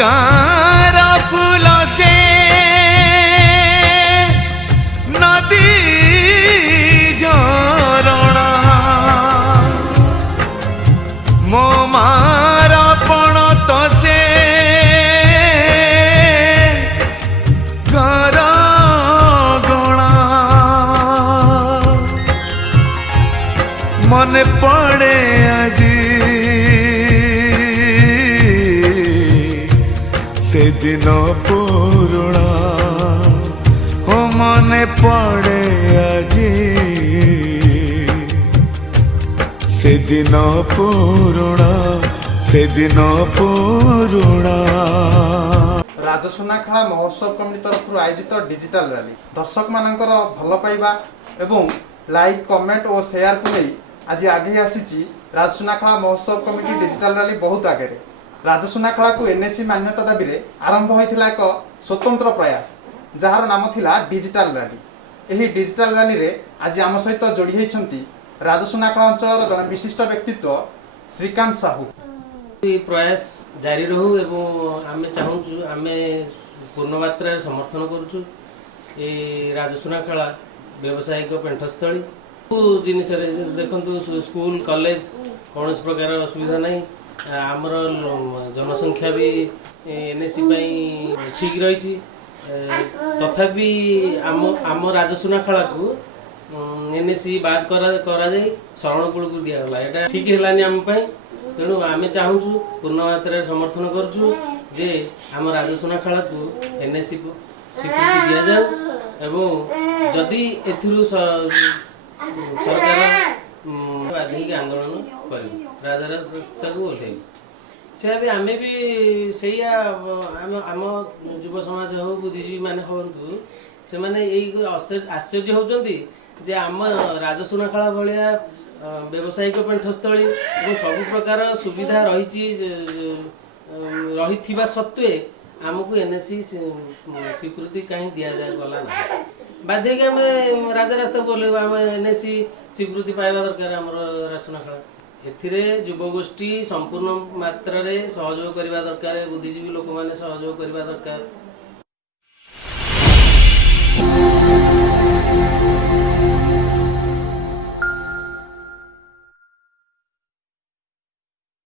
गाँर फूल से नदी झरणा मो मार पण तो से घर गणा मन पड़े आजी से दिन पुरुणा हो मन पड़े आजी से दिन पुरुणा से दिन पुरुणा। राजसुनाखेला महोत्सव कमिटी तरफ आयोजित डिजिटल रैली दर्शक मानकर भल पाइबा एवं लाइक कमेंट और शेयर को नहीं आज आगे आसी राजसुनाखेला महोत्सव कमिटी डिजिटल रैली बहुत आगे। राजसुनाखेला को एनएससी मान्यता दाबी रे आरंभ होइथिला एक स्वतंत्र प्रयास जार नाम थिला डिजिटल रैली। एही डिजिटल रैली रे आज आम सहित जोड़ी होइछंती राजसुनाखेला अंचल जन विशिष्ट व्यक्तित्व श्रीकांत साहू। प्रयास जारी रहू एवं आमे चाहूँ आमे पूर्ण मात्रा समर्थन करूँ ये राजसुनाखेला व्यावसायिक पेंठस्थली जिनस देखु स्कूल कॉलेज कौन प्रकार असुविधा नहीं आमर जनसंख्या भी एनएससी ठीक रही तथापि आम राजसुनाखेला को एनएससी बाद करा शरणकूल को दिगला यहाँ ठीक है आम तेणु आम चाहूँ पूर्ण मात्रा समर्थन करुँ जे आम राजसुनाखेला को एनएससी स्वीकृति दि जाऊ एवं जदि एथिरु सरकार बाधिक आंदोलन कर राजरास्ता को ओह्लैब से आम भी से आम युव समाज हो बुद्धिजीवी मैंने हूँ से मैंने यही आश्चर्य होती जे आम राजसुनाखेला भाया व्यावसायिक पेंठस्थली और सब प्रकार सुविधा रही सत्वे आमको एनएससी स्वीकृति कहीं दि गला ना बाध्य कि आम राजरास्ता को आम एनएससी स्वीकृति पाइबा दरकार आम राजसुनाखेला एथिरे युवगोष्ठी संपूर्ण मात्रा सहयोग करने दरकार बुद्धिजीवी लोक मैंने सहयोग करने दरकार।